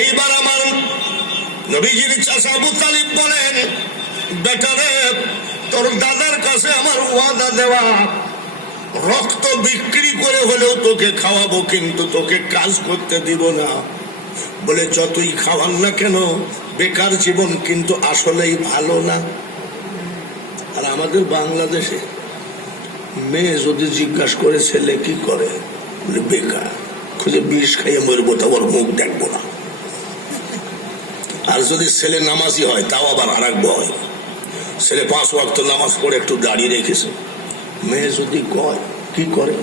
এইবার আমার নবীজির চাচা আবু তালিব বলেন, বেটারে, তোর দাদার কাছে আমার ওয়াদা দেওয়া, রক্ত বিক্রি করে হলেও তোকে খাওয়াবো, কিন্তু তোকে কাজ করতে দিব না। বলে যতই খাওয়ান না কেন, বেকার জীবন কিন্তু আসলেই ভালো না। আর আমাদের বাংলাদেশে মেয়ে যদি জিজ্ঞাসা করে ছেলে কি করে, বলে বেকার, খুঁজে বিষ খাইয়ে মরবো, তো ওর মুখ দেখবো না। আর যদি ছেলে নামাজি হয় তাও আবার আর এক ভয়, ছেলে 5 ওয়াক্ত নামাজ পড়ে একটু দাঁড়িয়ে রেখেছে। মেয়ে যদি কয় কি করে,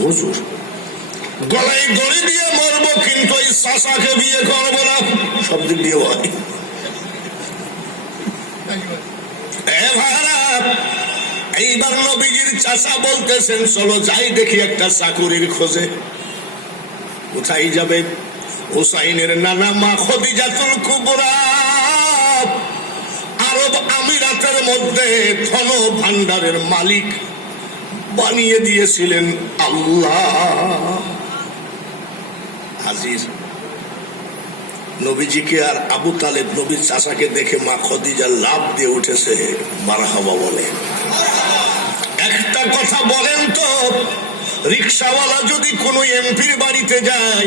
হুজুর গলায় দড়ি দিয়ে মরবো, কিন্তু এই চাচাকে বিয়ে করবো না, সব দিক দিয়ে ভয়। এইবার নবীজির চাচা বলতেছেন, চলো যাই দেখি একটা চাকুরির খোঁজে। কোথায় যাবে? হুসাইনের নানা মা খদিজাতুল কুবরা আরব আমিরাতের মধ্যে ধন ভান্ডারের মালিক বানিয়ে দিয়েছিলেন আল্লাহ। আজিজ নবীজিকে আর আবু তালেব নবীর চাচাকে দেখে মা খদিজা লাভ দিয়ে উঠেছে, মারহাবা বলে। একটা কথা বলেন তো, রিক্সাওয়ালা যদি কোনো এমপির বাড়িতে যায়,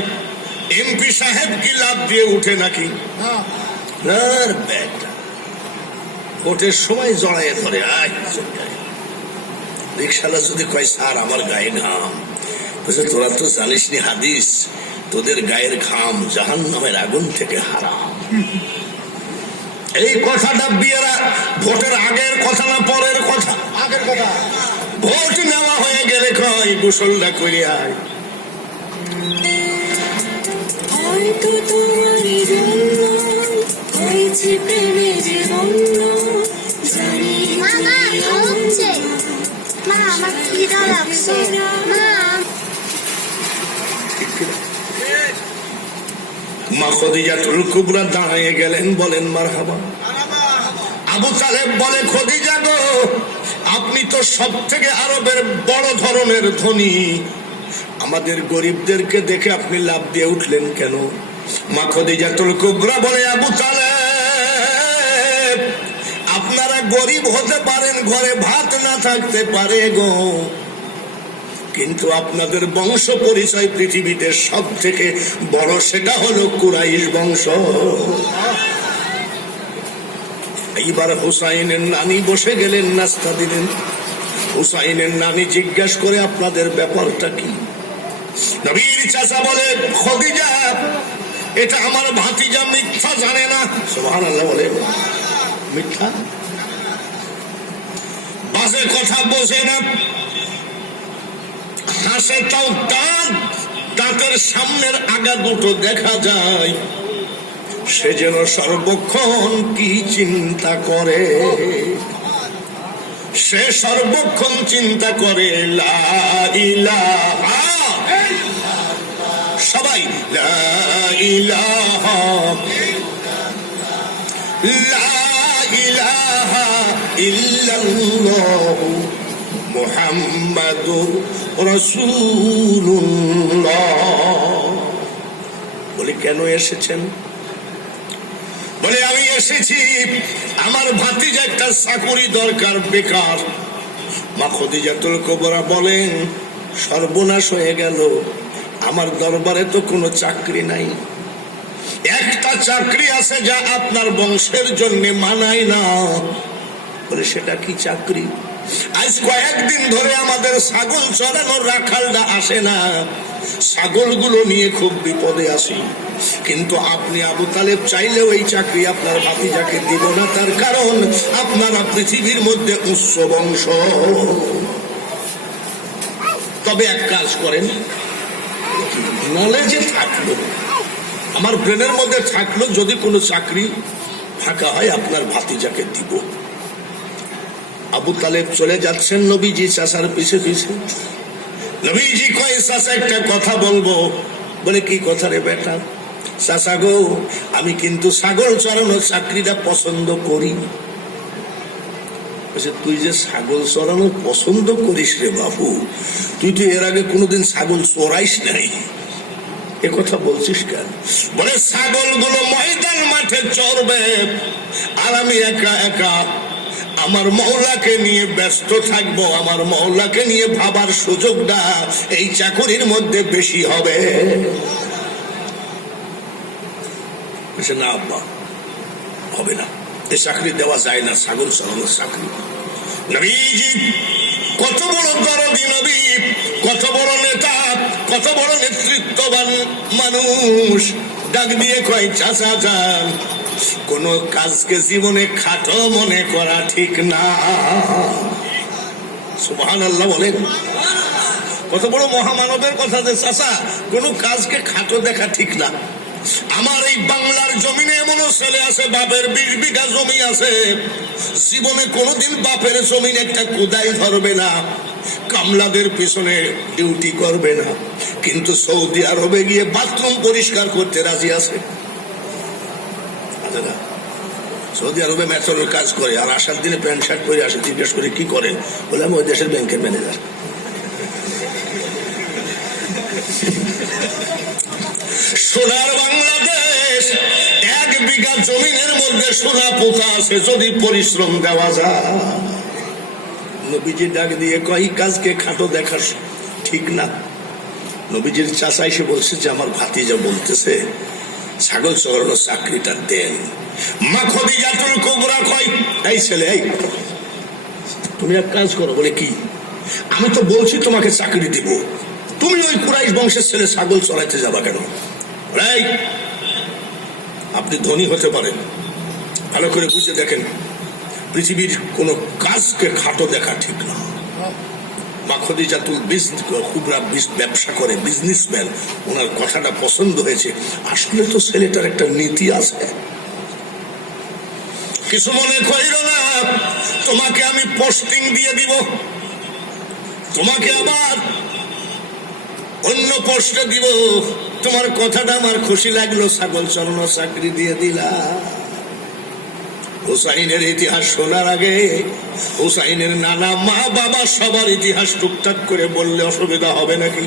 এমপি সাহেব কি লাভ দিয়ে উঠে নাকি? ভোটের সময় জড়াইয়ে ধরে। রিক্সাওয়ালা যদি কয়, স্যার আমার গায়ে ঘাম, তোরা তো জানিস নি হাদিস, তোদের গায়ের ঘাম জাহান্নামের আগুন থেকে হারাম। এই কথাটা বিয়েরা ভোটের আগের কথা না পরের কথা? আগের কথা। ভোট নেওয়া হয়ে গেলে কয় গোসলটা করে আয়। হয়তো তোমারই জন্য হয়েছে প্রেমের জন্য, জানি হচ্ছে মা আমার খিদা লাগছে মা। মা খদিজাতুল কুবরা দাঁড়িয়ে গেলেন, বলেন মারহাবা। আবু তালেব বলে, খদিজা গো, আপনি তো সব থেকে আরবের বড় ধরনের ধনী, আমাদের গরিবদেরকে দেখে আপনি লাভ দিয়ে উঠলেন কেন? মা খদিজাতুল কুবরা বলে, আবু তালেব, আপনারা গরিব হতে পারেন, ঘরে ভাত না থাকতে পারে গো, কিন্তু আপনাদের বংশ পরিচয় পৃথিবীতে সব থেকে বড়, সেটা হলো কুরাইশ বংশ। এইবার হুসাইনের নানি বসে গেলেন, নাস্তা দিলেন। হুসাইনের নানি জিজ্ঞাসা করে, আপনাদের ব্যাপারটা কি? নবীর চাচা বলে, খদিজা, এটা আমার ভাতিজা মিথ্যা জানে না। সুবহানাল্লাহ বলে, মিথ্যা? বাজে কথা বোঝে না, হাসে তাও দাঁতের সামনের আগা দুটো দেখা যায়, সে যেন সর্বক্ষণ কি চিন্তা করে। সে সর্বক্ষণ চিন্তা করে লা ইলাহা, সবাই লা ইলাহা, লা ইলাহা ইল্লাল্লাহু মুহাম্মাদুর রাসূলুল্লাহ। বলে, কেন এসেছেন? বলে, আমি এসেছি, আমার ভাতিজা একটা চাকুরি দরকার, বেকার। মা খদিজাতুল কুবরা বলেন, সর্বনাশ হয়ে গেল, আমার দরবারে তো কোনো চাকরি নাই। একটা চাকরি আছে যা আপনার বংশের জন্য মানায় না। বলে, সেটা কি চাকরি? আজ কয়েকদিন ধরে আমাদের ছাগল চড়ানোর রাখালটা আসে না, ছাগলগুলো নিয়ে খুব বিপদে আছি, কিন্তু আপনি আবু তালেব চাইলেও এই চাকরি আপনার ভাতিজাকে দিব না, তার কারণ আপনারা পৃথিবীর মধ্যে উচ্চ বংশ। তবে এক কাজ করেন, নলেজে থাকলো, আমার ব্রেনের মধ্যে থাকলো, যদি কোনো চাকরি ফাঁকা হয় আপনার ভাতিজাকে দিব। আবু তালেব চলে যাচ্ছেন নবীজি চাচার পিছে পিছে। নবীজি কয়, চাচা একটা কথা বলবো। বলে, কি কথা রে বেটা? চাচা গো, আমি কিন্তু ছাগল চড়ানোর চাকরিটা পছন্দ করি। তুই যে ছাগল চড়ানো পছন্দ করিস রে বাবু, তুই তো এর আগে কোনোদিন ছাগল চড়াইস নাই। এ কথা বলছিস কেন? বলে ছাগলগুলো ময়দান মাঠে চড়বে, আর আমি একা একা আমার মওলাকে নিয়ে ব্যস্ত থাকবো। আমার মওলাকে নিয়ে ভাবার সুযোগটা এই চাকরির মধ্যে বেশি হবে। না আব্বা, হবে না, এ চাকরি দেওয়া যায় না, ছাগল চড়ানোর চাকরি। নবীজি কত বড় দরদি নবী, কত বড় নেতা, কত বড় নেতৃত্ববান মানুষ, ডাক দিয়ে কয় চাচা যান, কোন কাজকে জীবনে খাটো মনে করা ঠিক না। সুবহানাল্লাহ বলেন। কত বড় মহামানবের কথা যে চাচা কোন কাজকে খাটো দেখা ঠিক না। আমার এই বাংলার জমিনে এমনও ছেলে আছে, বাপের 20 বিঘা জমি আছে, জীবনে কোনোদিন বাপের জমিন একটা কোদাই ধরবে না, কামলাদের পিছনে ডিউটি করবে না, কিন্তু সৌদি আরবে গিয়ে বাথরুম পরিষ্কার করতে রাজি আছে। সৌদি আরবে মেট্রোর কাজ করে, আর আসার দিনে প্যান্ট শার্ট পরে আসে। জিজ্ঞেস করে কি করেন? বলে আমি ওই দেশের ব্যাংকের ম্যানেজার। সোনার বাংলাদেশ, 1 বিঘা জমিনের মধ্যে সোনা পোতা আছে, যদি পরিশ্রম দেওয়া যায়। নবীজি ডাক দিয়ে কয় কাজকে খাটো দেখা ঠিক না। নবীজির চাচা এসে বলছে যে আমার ভাতিজা বলতেছে ছাগল চড়ানোর চাকরিটা দেন। মা খদিজাতুল কুবরা কয় এই ছেলে, এই তুমি এক কাজ করো। বলে কি? আমি তো বলছি তোমাকে চাকরি দিব, তুমি ওই কুরাইশ বংশের ছেলে ছাগল চড়াইতে যাবা কেন? আপনি ধনী হতে পারেন, ভালো করে বুঝে দেখেন, পৃথিবীর কোন কাজকে খাটো দেখা ঠিক না। মা খদিজাতুল কুবরা ব্যবসা করে, বিজনেসম্যান, ওনার কথাটা পছন্দ হয়েছে। আসলে তো ছেলেটার একটা নীতি আছে। কিছু মনে করিল না, তোমাকে আমি পোস্টিং দিয়ে দিব, তোমাকে আবার অন্য পোস্টে দিব। তোমার কথাটা আমার খুশি লাগলো, ছাগল চড়ানোর চাকরি দিয়ে দিলা। হুসাইনের ইতিহাস শোনার আগে হুসাইনের নানা, মা, বাবা সবার ইতিহাস টুকটাক করে বললে অসুবিধা হবে নাকি?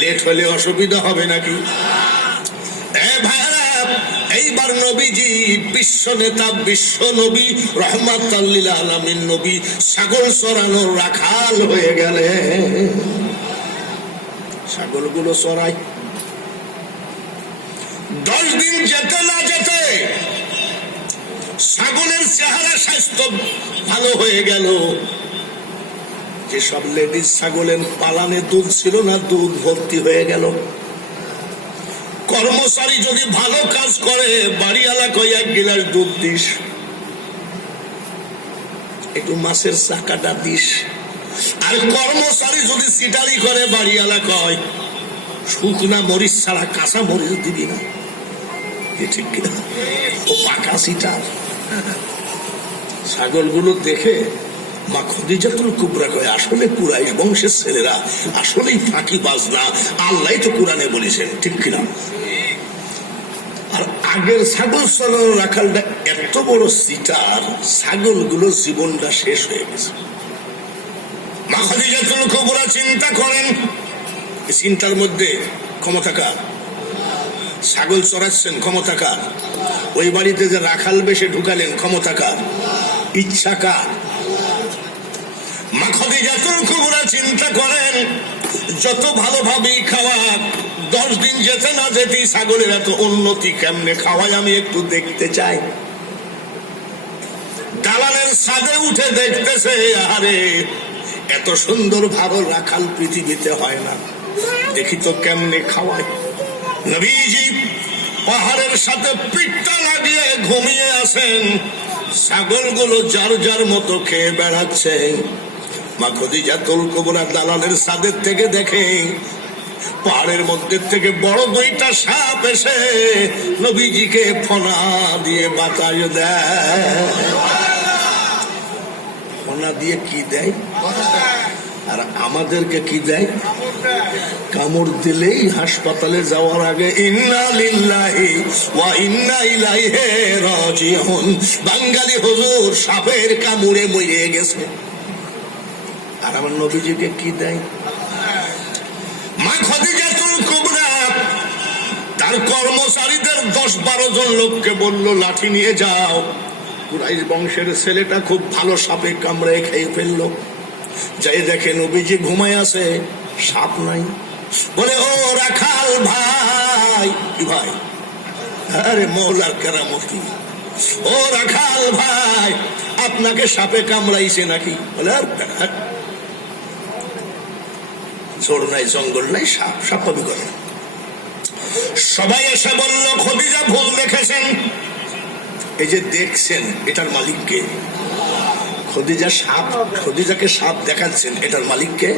লেট হলে অসুবিধা হবে নাকি? ভাইরা, এইবার নবীজি বিশ্ব নেতা, বিশ্ব নবী, রহমাতুল লিল আলামিন নবী ছাগল চড়ানোর রাখাল হয়ে গেলে। ছাগলগুলো চড়াই 10 দিন যেতে না যেতে ছাগলের চেহারা স্বাস্থ্য ভালো হয়ে গেল। যেসব লেডিস ছাগলের পালানে দুধ ছিল না, দুধ ভর্তি হয়ে গেল। কর্মচারী যদি ভালো কাজ করে, বাড়িওয়ালা কয় 1 গিলাস দুধ দিস, একটু মাছের চাকাটা দিস। আর কর্মচারী যদি সিটারি করে, বাড়িওয়ালা কয় শুকনা মরিচ ছাড়া কাঁচা মরিচ দিবি না। ঠিক কিনা? ও পাকা সিটার। ছাগলগুলো দেখে মা খদিজাতুল কুবরা কয় আসলে কুরাইশ বংশের ছেলেরা আসলেই ফাঁকিবাজ না, আল্লাহ তো কোরআনে বলেছেন। ঠিক কিনা? আর আগের ছাগল চড়ানোর রাখালটা এত বড় সিটার, ছাগলগুলো জীবনটা শেষ হয়ে গেছে। মা খদিজাতুল কুবরা চিন্তা করেন, চিন্তার মধ্যে ক্ষমতা কার? ছাগল চড়াচ্ছেন, ক্ষমতা কার? ওই বাড়িতে যে রাখাল বেশে ঢুকালেন, ক্ষমতা কার? ইচ্ছা কার? মা খদিজাতুল কুবরা চিন্তা করেন যত ভালোভাবেই খাওয়া, 10 দিন যেতে না যেতেই ছাগলের এত উন্নতি কেমনে খাওয়ায় আমি একটু দেখতে চাই। দালানের ছাদে উঠে দেখতেছে, আরে এত সুন্দর ভালো রাখাল পৃথিবীতে হয় না, দেখি তো কেমনে খাওয়ায়। নবীজি পাহাড়ের সাথে পিঠটা লাগিয়ে ঘুমিয়ে আছেন, ছাগলগুলো যার যার মতো খেয়ে বেড়াচ্ছে। মা খদিজাতুল কুবরা দালানের ছাদের থেকে দেখে পাহাড়ের মধ্যে থেকে বড় 2টা সাপ এসে নবীজিকে ফনা দিয়ে বাতাস দেয়। ফনা দিয়ে কি দেয়? আর আমাদেরকে কি দেয়? কামড় দিলেই হাসপাতালে যাওয়ার আগে ইন্না লিল্লাহি ওয়া ইন্না ইলাইহি রাজিউন। বাঙালি হুজুর সাপের কামড়ে মরে গেছে। আর আমার নবীজিকে কি দেয়? মা খদিজাতুল কুবরা তার কর্মচারীদের 10-12 জন লোককে বলল, লাঠি নিয়ে যাও। কুরাইশ বংশের ছেলেটা খুব ভালো সাপে কামড়ে খেয়ে ফেললো। যাই দেখে নবীজি ঘুমায় আছে, সাপ নাই। বলে, ও রাখাল ভাই। কি ভাই? আরে মৌলার কেরামতি। ও রাখাল ভাই, আপনাকে সাপে কামড়াইছে নাকি? বলে, আর ঝোড় নাই, জঙ্গল নাই, সাপ সাপ পাবি করে। সবাই এসে বলল, খদিজা ভুল দেখেছেন। এই যে দেখছেন, এটার মালিককে? খদিজাকে সাপ দেখাচ্ছেন, এটার মালিককে?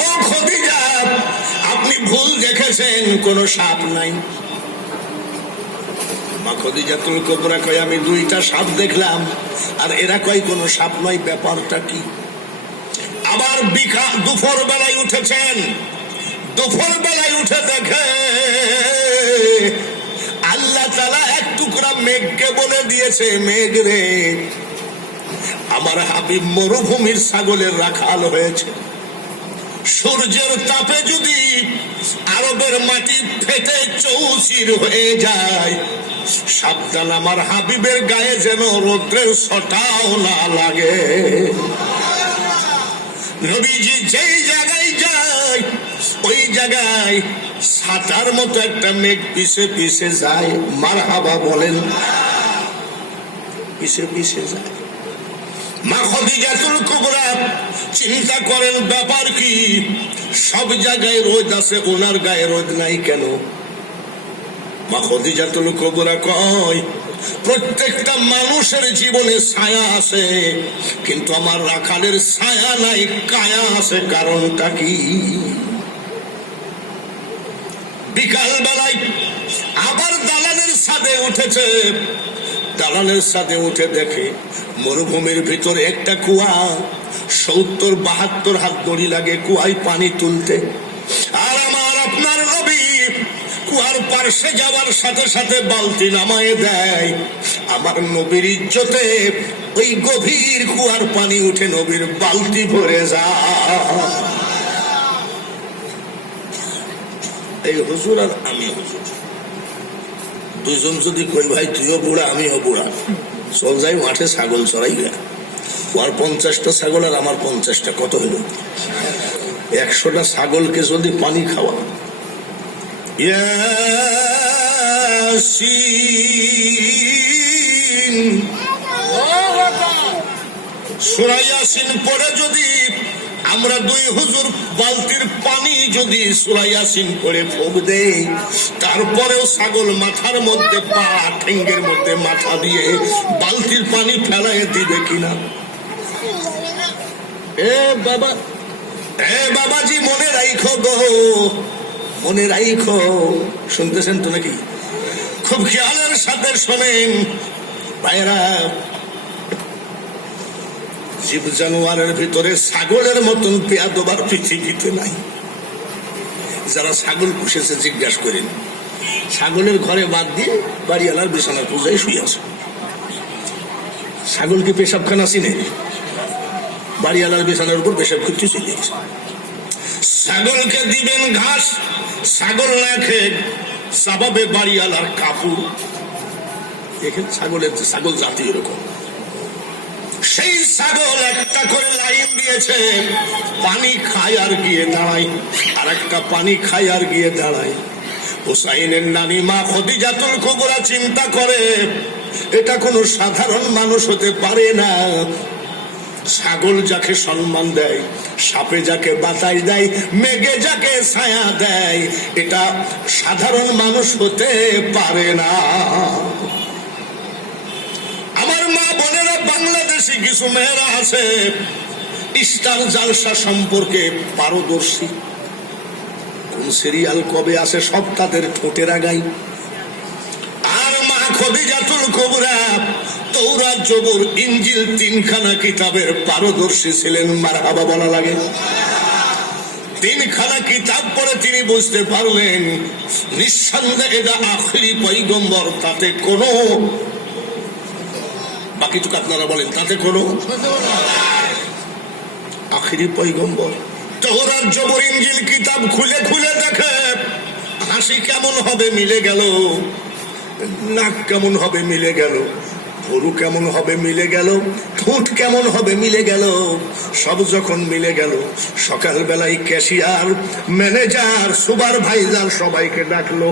ও খদিজা, আপনি ভুল দেখেছেন, কোনো সাপ নাই। মা খদিজাতুল কুবরা কয়, আমি 2টা সাপ দেখলাম, আর এরা কয় কোনো সাপ নয়, ব্যাপারটা কি? আবার দুপুর বেলায় উঠেছেন, দুপুর বেলায় উঠে দেখে আল্লাহ তাআলা এক টুকরা মেঘকে বলে দিয়েছে, মেঘ রে, আমার হাবিব মরুভূমির ছাগলের রাখাল হয়েছে। সূর্যের তাপে যদি আরবের মাটি ফেটে চৌচির হয়ে যায়, সাবধান, আমার হাবিবের গায়ে যেন রৌদ্রের ছটাও না লাগে। নবীজি যেই জায়গায় যায়, ওই জায়গায় ছাতার মতো একটা মেঘ পিছে পিছে যায়। মারহাবা বলেন। পিছে পিছে যায়। মা খদিজাতুল কুবরা চিন্তা করেন, ব্যাপার কি? সব জায়গায় রোদ আছে, ওনার গায়ে রোদ নাই কেন? মা খদিজাতুল কুবরা কয়, প্রত্যেকটা মানুষের জীবনে ছায়া আছে, কিন্তু আমার রাখালের ছায়া নাই, কায়া আছে। কারণটা কি? বিকাল বেলায় আবার দালানের ছাদে উঠেছে। দালানের ছাদে উঠে দেখে মরুভূমির ভিতরে একটা কুয়া, 70-72 হাত দড়ি লাগে কুয়ায় পানি তুলতে। আর আমার আপনার নবী কুয়ার পার্শ্বে যাওয়ার সাথে সাথে বালতি নামায় দেয়। আমার নবীর ইজ্জতে ওই গভীর কুয়ার পানি উঠে নবীর বালতি ভরে যায়। এই হুজুর আর আমি হুজুর, দুজন যদি কই, ভাই তুইও বুড়া আমিও বুড়া, চল যাই মাঠে ছাগল চড়াই গা। ওর 50টা ছাগল আর আমার 50টা, কত হইল? 100টা ছাগলকে যদি পানি খাওয়া। ইয়াসিন, সূরা ইয়াসিন পড়ে যদি আমরা 2 হুজুর বালতির পানি যদি সূরা ইয়াসিন পড়ে ফুঁক দেই, তারপরেও ছাগল মাথার মধ্যে পা, ঠেঙ্গের মধ্যে মাথা দিয়ে বালতির পানি ফেলায় দিবে কিনা? বাবাজি, মনে রাইখো গো, মনে রাইখো। শুনতেছেন তো নাকি? খুব খেয়ালের সাথে শোনেন ভাইরা। জীব জানোয়ারের ভিতরে ছাগলের মতন বেয়াদব পৃথিবীতে নাই। যারা ছাগল পুষেছে জিজ্ঞাসা করেন, ছাগলের ঘরে বাদ দিয়ে বাড়িওয়ালার বিছানার পূজায় শুয়ে আছে। ছাগল কি পেশাবখানা চিনে? বাড়িওয়ালার বিছানার উপর পেশাব করতে চলে গেছে। ছাগলকে দিবেন ঘাস, ছাগল না খেয়ে চাবাবে বাড়িওয়ালার কাপড়। দেখেন ছাগল জাতি এরকম। সেই ছাগল একটা করে লাইন দিয়েছে, পানি খায় আর গিয়ে দাঁড়ায়, আর একটা পানি খায় আর গিয়ে দাঁড়ায়। হুসাইনের নানি মা খদিজাতুল কুবরা চিন্তা করে, এটা কোনো সাধারণ মানুষ হতে পারে না। ছাগল যাকে সম্মান দেয়, সাপে যাকে বাতাস দেয়, মেঘে যাকে ছায়া দেয়, এটা সাধারণ মানুষ হতে পারে না। আমার মা বোনেরা, বাংলাদেশি কিছু মেয়েরা আছে স্টার জালসা সম্পর্কে পারদর্শী। কোন সিরিয়াল কবে আসে সব তাদের ঠোঁটের আগায়। আর মা খদিজাতুল কুবরা তৌরাত, জবুর, ইনজিল 3খানা কিতাবের পারদর্শী ছিলেন। মারহাবা বলা লাগে। 3খানা কিতাব পড়ে তিনি বুঝতে পারলেন, নিঃসন্দেহে এটা আখিরি পয়গম্বর। তাতে কোনো, বাকিটুকু আপনারা বলেন, তাতে কোনো আখিরি পয়গম্বর। তৌরাত, জবুর, ইনজিল কিতাব খুলে খুলে দেখে হাসি কেমন হবে মিলে গেল, নাক কেমন হবে মিলে গেল, ভরু কেমন হবে মিলে গেল, ঠোঁট কেমন হবে মিলে গেল, সব যখন মিলে গেল, সকালবেলায় ক্যাশিয়ার, ম্যানেজার, সুপারভাইজার সবাইকে ডাকলো।